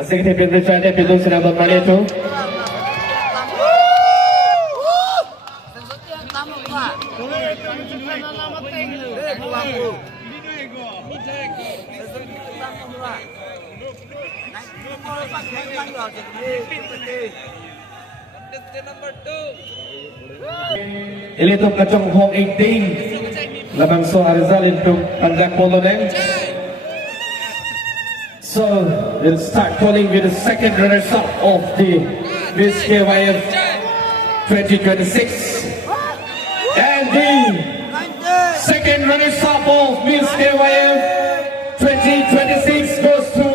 Asing tipid Richard Epidong sinabang Malito. Ilitong kacang home 18 Labangso Arizal into Pandak Polonem. So we'll start calling with the second runners-up of the Miss KYF 2026. And the second runners-up of Miss KYF 2026 goes to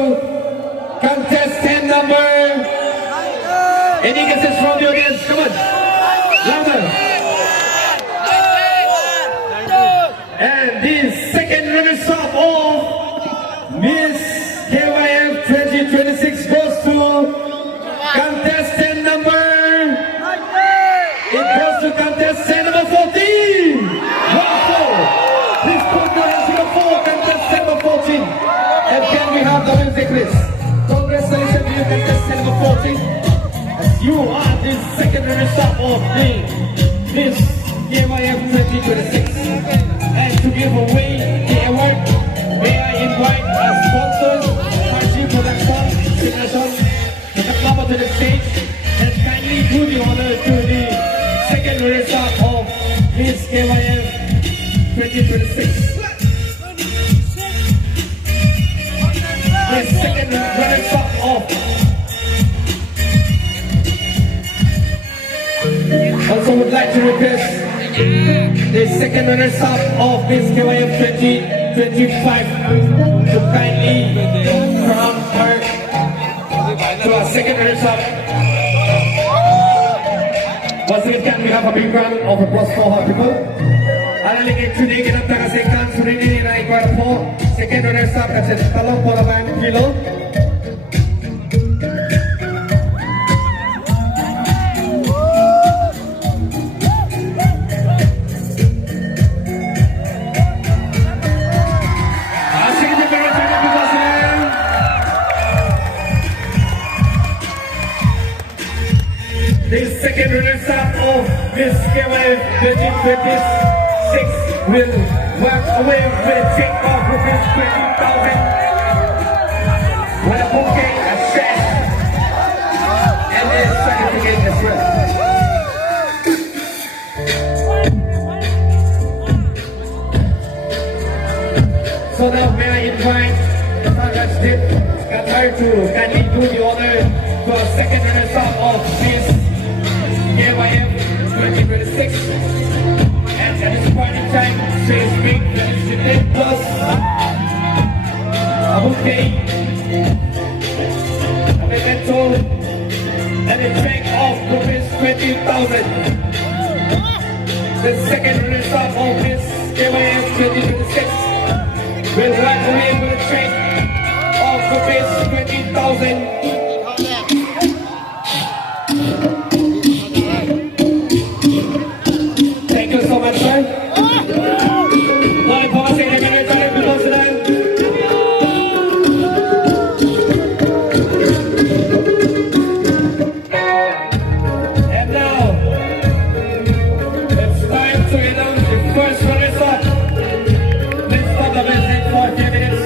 contestant number. Any guesses from the audience? Come on. Louder. And the second runners-up of Miss KYF 2026 goes to contestant number. It goes to contestant number 14. Wonderful. Please put your hands together for contestant number 14. And can we have the music, please? Congratulations to you, contestant number 14. As you are the second runner-up of the Miss KYF 2026. And to give away the award, may I invite our sponsors, Party Production, International, to come up to the stage and kindly do the honor to the second runner-up of Miss KYF 2026. The second runner-up of also would like to request the second runners-up of Miss KYF 2025 to kindly crown her to our second runners-up. Once again, can we have a big round of applause for her people? Alaligin today kinanta kasi kan surini na ikwar po second runners-up kasi talong po naman kilo. The second runners-up of Miss KYF 2026 will walk away with a check of rupees 20,000 with a bouquet, a sash, and a certificate as well. So now may I invite the Taralangso Qatar to kindly do the honor to our second runners-up of Miss KYF 2026. And at this point in time, says big felicitations plus a bouquet, a memento, and a check of rupees 20,000. The second runners-up of Miss KYF 2026 will walk away with a check of rupees 20,000. So much, sir. And now, it's time to announce the first runner-up. Please stop the music for a few minutes.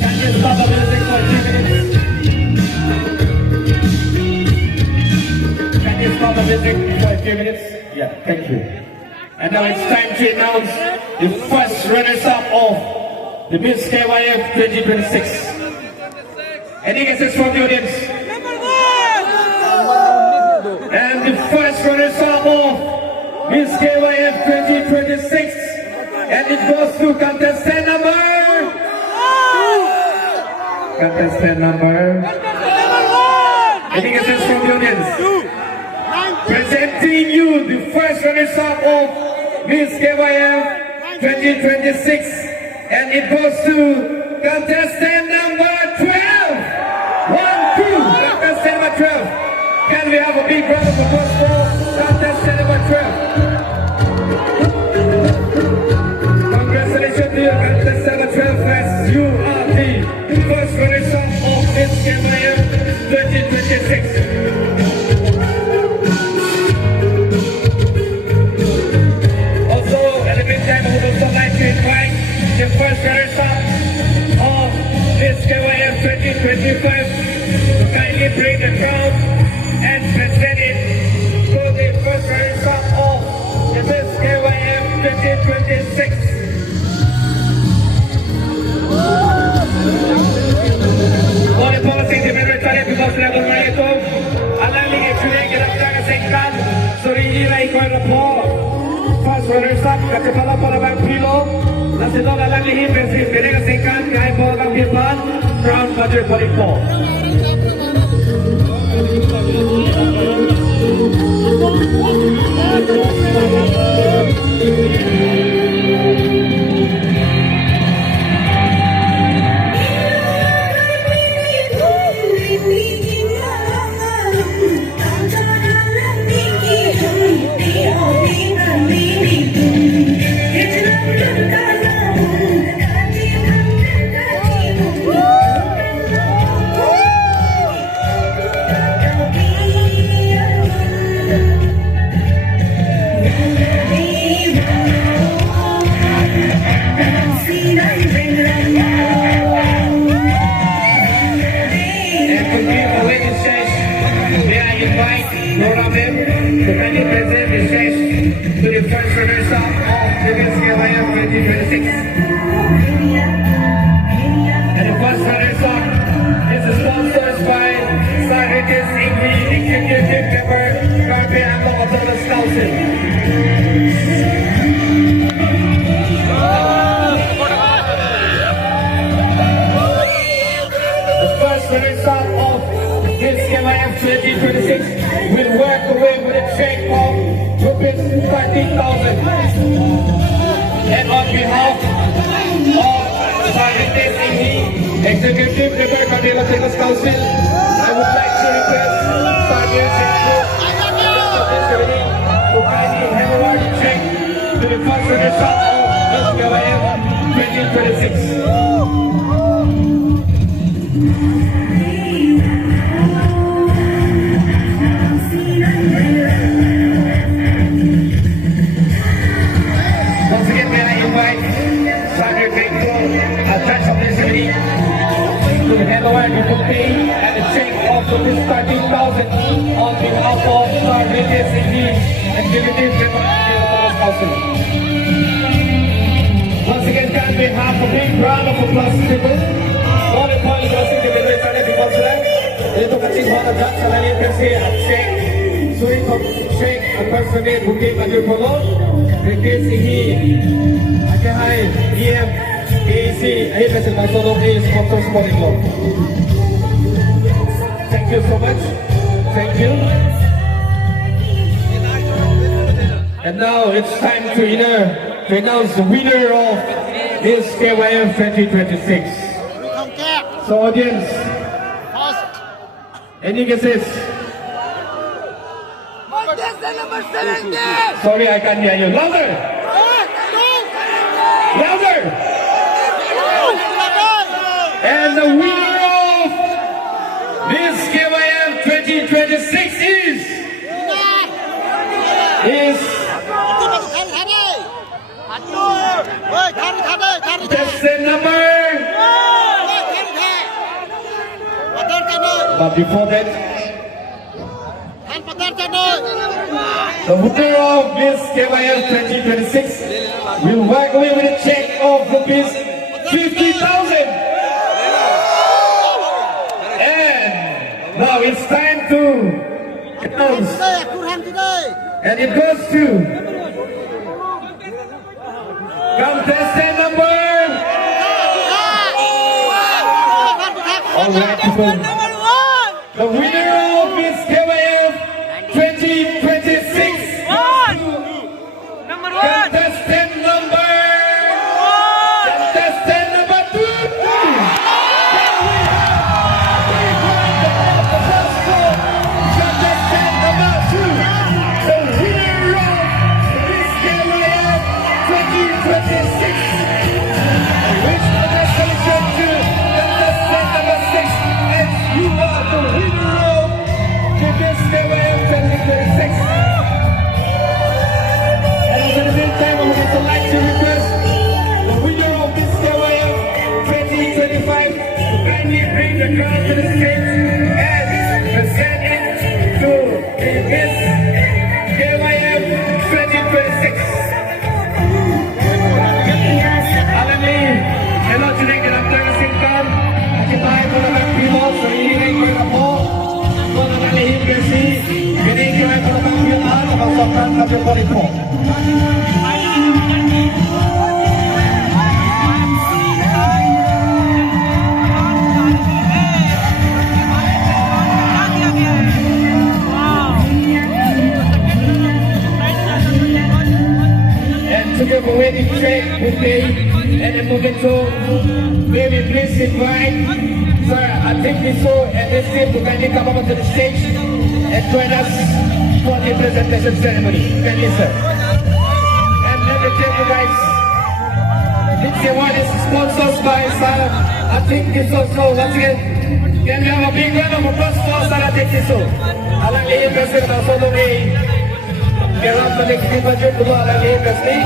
Can you stop the music for a few minutes? Can you stop the music for a few minutes? Yeah, thank you. And now it's time to announce the first runners-up of the Miss KYF 2026. Any guesses from the audience? Number 1! And the first runners-up of Miss KYF 2026. And it goes to contestant number... Contestant number... Any guesses from the audience? Presenting you the first runners-up of Miss KYF 2026, and it goes to contestant number 12. 1, 2, contestant number 12. Can we have a big round of applause for second, Surihira Ikoirapo. First runners-up, Kachapala Palabang Pilo. Nasito Galang Lihi, President Benega second, Kaya po ang Pipan, Crown Budget Balipo. Will work away with a check of ₹13,000. And on behalf of Sergeant Singhi, Executive Member Mandela Technical Council, I would like to request Sergeant Singhi to kindly hand over the check to the first runner-up of Miss KYF 2026. To hand over the bouquet and the check of this 13,000 on behalf of Sergeant Singhi, Executive Member of the Council. Once again, can we have a big round of applause to people? All the points blessing the Midway Sunday people today. Ito kacing mga dyan sa lalim kasi ang check. Sulit ang check ang personal bouquet Major Polo. Sergeant Singhi. Akahay, EM. AEC, ayun na sila Solo A Sponsor Sporting Club. Thank you so much. Thank you. And now it's time to announce the winner of this KYF 2026. So audience, any guesses? Sorry, I can't hear you. Louder! Louder! And the winner of this KYF 2026 is contestant number. But before that, the winner of this KYF 2026 will walk away with a check of rupees 50,000. Now it's time to announce, and it goes to contestant number. All right, people. The winner of Miss KYF 2026. Contestant number. Contestant number 2. Which congratulations to contestant number 6. It's Sokan Kabe Polipo. For waiting track with me and then moving to maybe please invite Sir Atikniso and this team to kindly come up to the stage and join us for the presentation ceremony. Kindly sir. And let me tell you guys, this award is sponsored by Sir Atikniso. So once again, can we have a big round of applause for Sir Atikniso? Alang liit kasi na solo ni Gerard na nagkipagod ko alang liit kasi.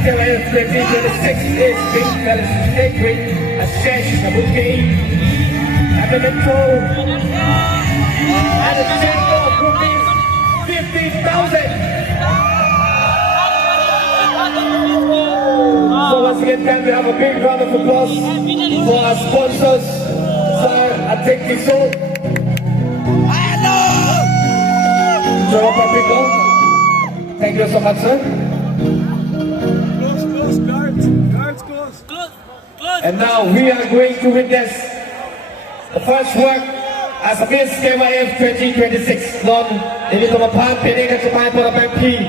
KYF 2026 is being celebrated a church, a bouquet, and a metro, and a check of rupees 50,000. So once again, can we have a big round of applause for our sponsors, Sir Atikniso. Thank you so much, sir. And now we are going to witness the first work as a Miss KYF 2026. Non, ini tumapan piningan supaya para pempi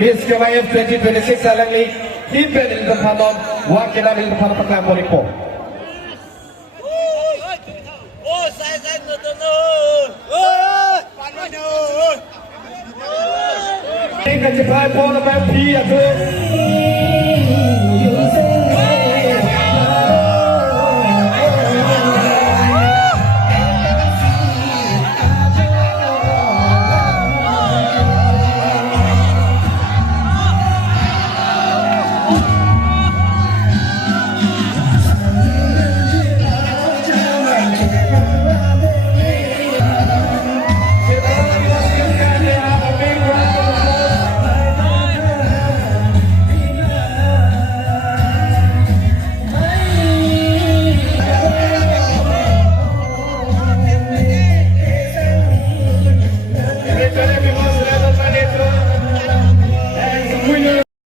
Miss KYF 2026 alang ni hiben ini tumapan non wakil namin tumapan pagkain po rin po. Oh, saya nonton. Oh, paano? Piningan supaya para pempi at